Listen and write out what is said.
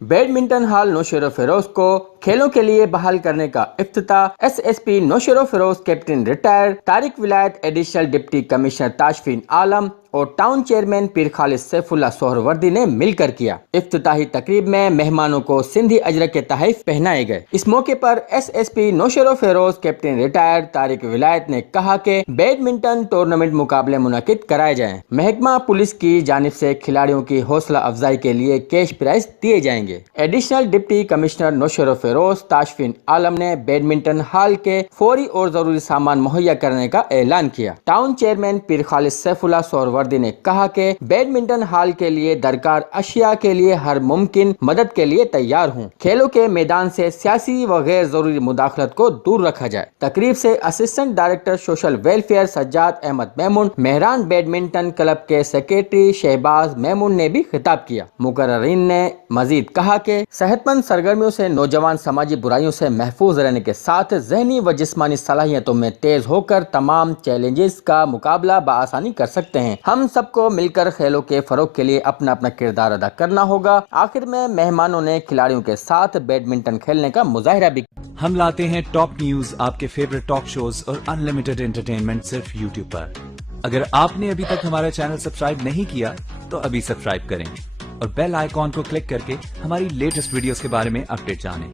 Badminton hall नौशेरो Firoz को खेलों के लिए बहाल करने का इफ्तिताह। SSP Naushahro Feroze, captain retired Tariq Vilayat, additional deputy commissioner Tashfeen Alam और टाउन चेयरमैन पीर खालिद सैफुल्लाह सोहरवर्दी ने मिलकर किया। इफ्तिताही तकरीब में मेहमानों को सिंधी अजरक के तहफ़ पहनाए गए। इस मौके पर SSP Naushahro Feroze, captain retired Tariq Vilayat ने कहा कि बैडमिंटन टूर्नामेंट मुकाबले मुनक़िद कराए जाएं। महकमा पुलिस की जानिब से खिलाड़ियों की हौसला अफजाई के लिए कैश प्राइज दिए जाएंगे। Additional deputy commissioner नौशेरो Firoz Tashfeen आलम ने बैडमिंटन हॉल के फौरी और जरूरी सामान मुहैया करने का ऐलान किया। टाउन चेयरमैन पीर खालिद सैफुल्लाह सोहरवर्दी ने कहा कि बैडमिंटन हॉल के लिए दरकार अशिया के लिए हर मुमकिन मदद के लिए तैयार हूँ। खेलों के मैदान से सियासी व गैर जरूरी मुदाखलत को दूर रखा जाए। तकरीब से assistant director social welfare Sajjad Ahmed Memon, Mehran badminton club के सेक्रेटरी शहबाज मेमून ने भी खिताब किया। मुकर्ररीन ने मजीद कहा कि सेहतमंद सरगर्मियों से नौजवान समाजी बुराइयों से महफूज रहने के साथ जहनी व जिस्मानी सलाहियतों में तेज होकर तमाम चैलेंजेस का मुकाबला बआसानी कर सकते हैं। हम सबको मिलकर खेलों के फरोग के लिए अपना अपना किरदार अदा करना होगा। आखिर में मेहमानों ने खिलाड़ियों के साथ बैडमिंटन खेलने का मुजाहिरा भी। हम लाते हैं टॉप न्यूज, आपके फेवरेट टॉक शोज और अनलिमिटेड एंटरटेनमेंट सिर्फ यूट्यूब पर। अगर आपने अभी तक हमारा चैनल सब्सक्राइब नहीं किया तो अभी सब्सक्राइब करें और बेल आइकॉन को क्लिक करके हमारी लेटेस्ट वीडियोस के बारे में अपडेट जानें।